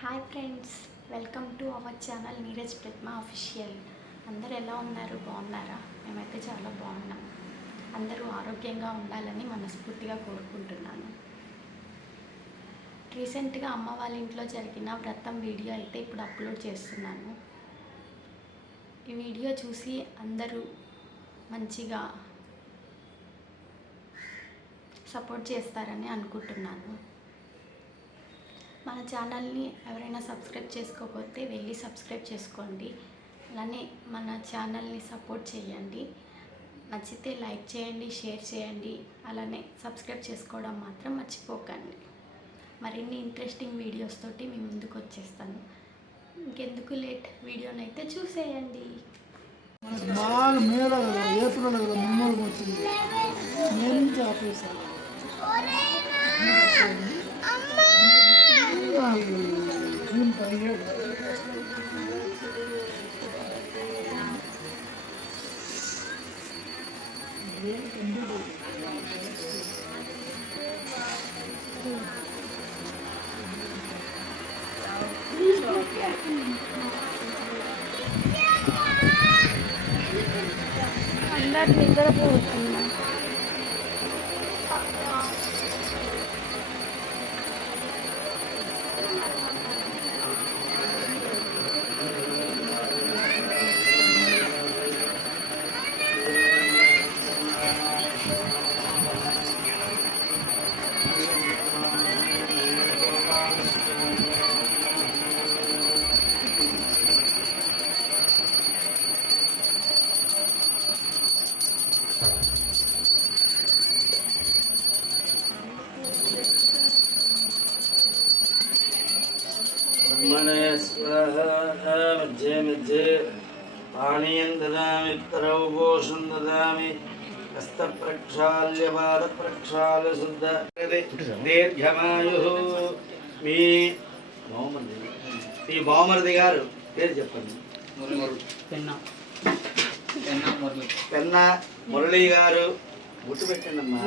Hi friends, welcome to our channel Neeraj Pratima official. అందరూ ఎలా ఉన్నారు? బాగున్నారా? మేమైతే చాలా బాగున్నాం. అందరూ ఆరోగ్యంగా ఉండాలని మనస్ఫూర్తిగా కోరుకుంటున్నాను. రీసెంట్గా అమ్మ వాళ్ళ ఇంట్లో జరిగిన వ్రతం వీడియో అయితే ఇప్పుడు అప్లోడ్ చేస్తున్నాను. ఈ వీడియో చూసి అందరూ మంచిగా సపోర్ట్ చేస్తారని అనుకుంటున్నాను. మన ఛానల్ని ఎవరైనా సబ్స్క్రైబ్ చేసుకోకపోతే వెళ్ళి సబ్స్క్రైబ్ చేసుకోండి. అలానే మన ఛానల్ని సపోర్ట్ చేయండి. నచ్చితే లైక్ చేయండి, షేర్ చేయండి. అలానే సబ్స్క్రైబ్ చేసుకోవడం మాత్రం మర్చిపోకండి. మరిన్ని ఇంట్రెస్టింగ్ వీడియోస్ తోటి మీ ముందుకు వచ్చేస్తాను. ఇంకెందుకు లేట్, వీడియోనైతే చూసేయండి. బాగా మేడ ఏప్రిల్ ముమ్మడి వచ్చింది. నేను నుంచి ఆపేసాను. జూన్ 17 అందరు నిద్రపోతున్నారు. ब्रह्मणे स्वाहा मध्ये मध्ये पानीयं ददामि उत्तरौ पोषं ददामि हस्तप्रक्षाल्य पादप्रक्षाल्य शुद्ध दीर्घमायुः మీ బావమరిది గారు పేరు చెప్పండి. పెన్నా మురళి గారు. గుర్తు పెట్టండి అమ్మా.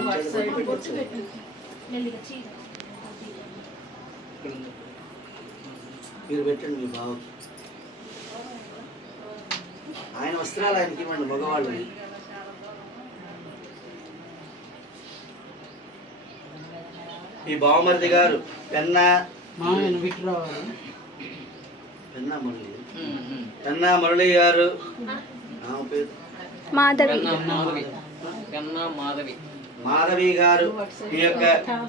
మీరు పెట్టండి మీ బావకి. ఆయన వస్త్రాలు ఆయనకి ఇవ్వండి, మగవాళ్ళు. ఈ బావమరిది గారు పెన్నా మురళి గారు. పేరు మాధవి గారు. ఈ యొక్క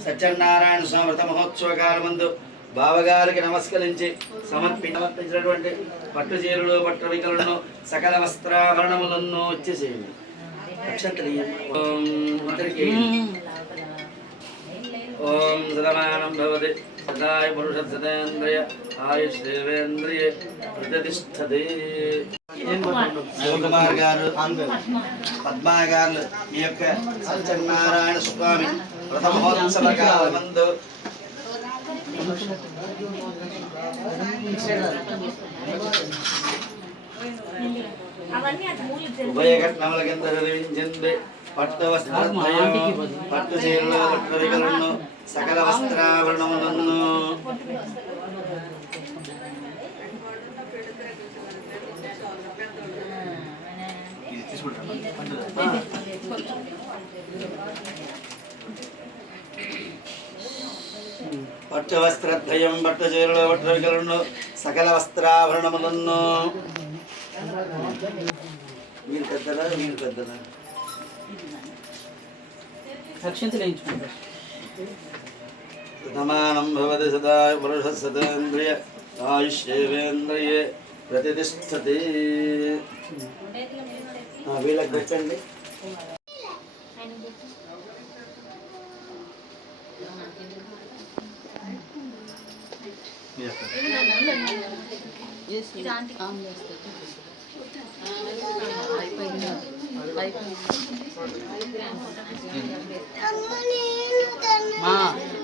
సత్యనారాయణ స్వామి వ్రత మహోత్సవ కాలమందు బావగారికి నమస్కరించి సమర్పించినటువంటి పట్టు చీరలు, పట్టు వికలను, సకల వస్త్రాభరణములను వచ్చేసేయండి. ఓం సదమానం భవతి సదాయ పురుష సదేంద్రియ ఆయుష్ేంద్రియ ప్రతిష్టతే. శివకుమార్ గారు, పద్మా గారు. ఈ యొక్క సత్యనారాయణ స్వామి వ్రత మహోత్సవ కాలమందు ఉభయఘట్నముల కింద నిర్వహించింది. పట్టు వస్త్రద్వయం, పట్టు చీరలు, పట్టు వికలను, సకల వస్త్రాభరణములను పట్టు వస్త్రద్వయం, పట్టు చీరలు, పట్టు వికలను, సకల వస్త్రాభరణములను. మీరు పెద్దలా, మీరు పెద్దలా. ప్రథమానం భవతి సదా పురుష సతేంద్రియ ఆయుష్ేంద్రియే ప్రతిష్టతే. వీళ్ళకి పెట్టండి.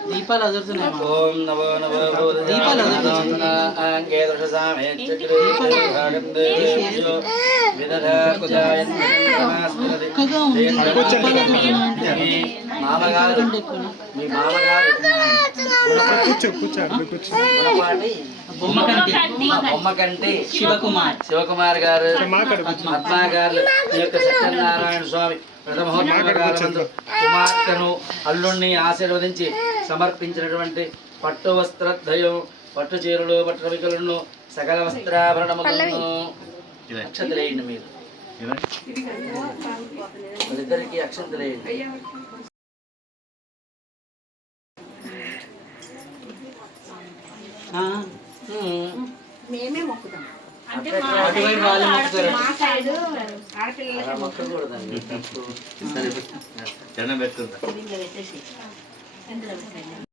దీపాలు అదురుతున్నాయి. ఓం నమో నమో దీపాలు అంగే దశసామే మామగారు, మీ మామగారు గుణపాటి బొమ్మకంటి శివకుమార్ గారు పద్మా గారు ఈ యొక్క సత్యనారాయణ స్వామి ప్రథమోత్సవాలందు కుమార్తెను అల్లుణ్ణి ఆశీర్వదించి సమర్పించినటువంటి పట్టు వస్త్రద్వయం పట్టు చీరలు పట్టవికలను సకల వస్త్రాభరణములను అక్షంతలేయండి మీరు వాళ్ళిద్దరికి అక్షంతలేయండి. మేమే మొక్కుతాం. అటువైపు మా సైడు అలా ఆడపిల్లలకి మొక్కకూడదండి. దీంట్లో పెట్టేసి ఎందులో పెట్టండి.